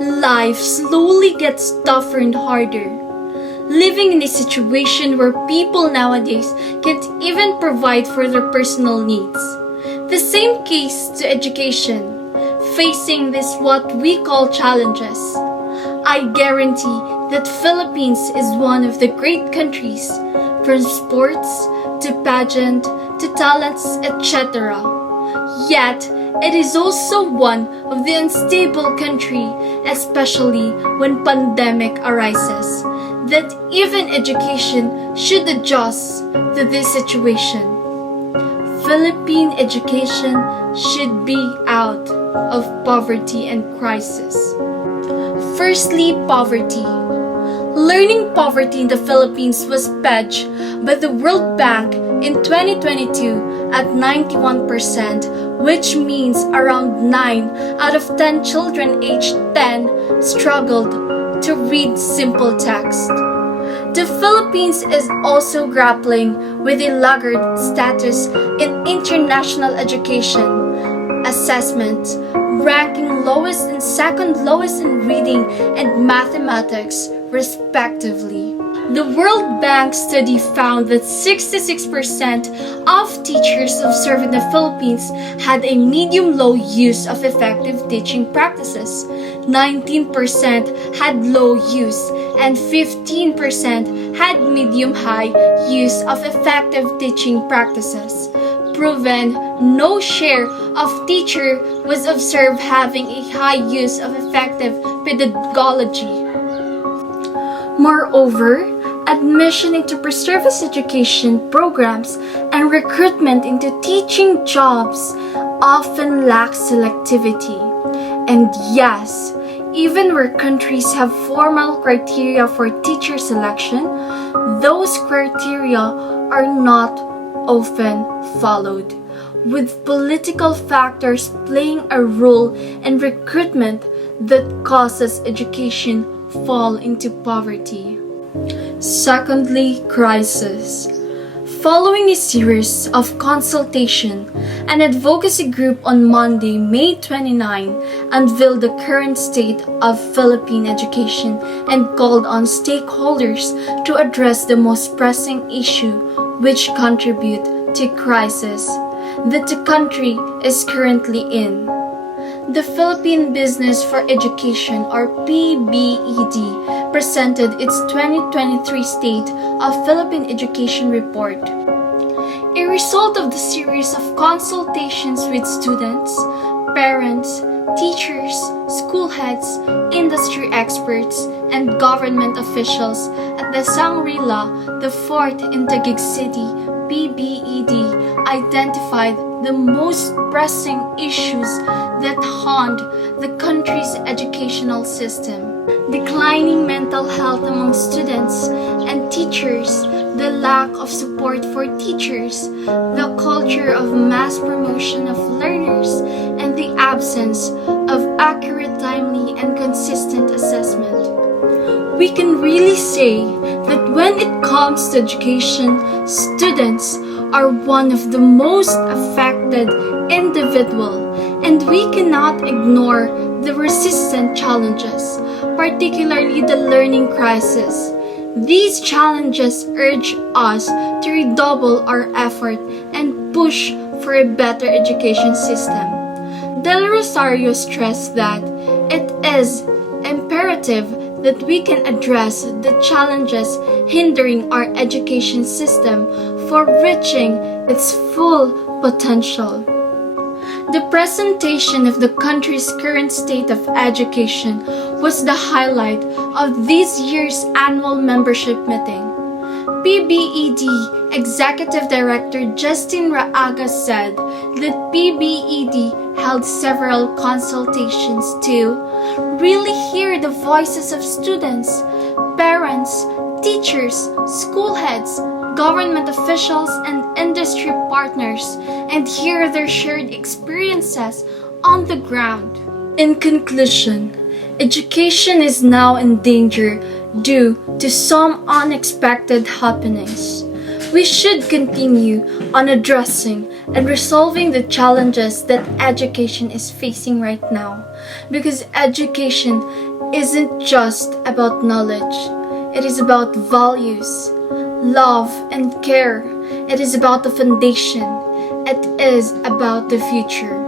life slowly gets tougher and harder. Living in a situation where people nowadays can't even provide for their personal needs. The same case to education, facing this what we call challenges. I guarantee that Philippines is one of the great countries, from sports to pageant to talents, etc. Yet, it is also one of the unstable country, especially when pandemic arises, that even education should adjust to this situation. Philippine education should be out of poverty and crisis. Firstly, poverty. Learning poverty in the Philippines was pegged by the World Bank in 2022 at 91%, which means around 9 out of 10 children aged 10 struggled to read simple text. The Philippines is also grappling with a laggard status in international education assessment, ranking lowest and second lowest in reading and mathematics, respectively. The World Bank study found that 66% of teachers observed in the Philippines had a medium-low use of effective teaching practices, 19% had low use, and 15% had medium-high use of effective teaching practices. Proven, no share of teacher was observed having a high use of effective pedagogy. Moreover, admission into pre-service education programs and recruitment into teaching jobs often lack selectivity. And yes, even where countries have formal criteria for teacher selection, those criteria are not often followed, with political factors playing a role in recruitment that causes education fall into poverty. Secondly, crisis. Following a series of consultation, an advocacy group on Monday, May 29, unveiled the current state of Philippine education and called on stakeholders to address the most pressing issue which contribute to crisis that the country is currently in. The Philippine Business for Education, or PBED, presented its 2023 State of Philippine Education Report. A result of the series of consultations with students, parents, teachers, school heads, industry experts, and government officials at the Shangri-La, the fourth in Taguig City, PBED identified the most pressing issues that haunt the country's educational system. Declining mental health among students and teachers, the lack of support for teachers, the culture of mass promotion of learners, and the absence of accurate, timely, and consistent assessment. We can really say that when it comes to education, students are one of the most affected individual, and we cannot ignore the resistant challenges, particularly the learning crisis. These challenges urge us to redouble our effort and push for a better education system. Del Rosario stressed that it is imperative that we can address the challenges hindering our education system for reaching its full potential. The presentation of the country's current state of education was the highlight of this year's annual membership meeting. PBED Executive Director Justin Raaga said that PBED held several consultations to really hear the voices of students, parents, teachers, school heads, government officials, and industry partners, and hear their shared experiences on the ground. In conclusion, education is now in danger due to some unexpected happenings. We should continue on addressing and resolving the challenges that education is facing right now. Because education isn't just about knowledge, it is about values, love, and care. It is about the foundation. It is about the future.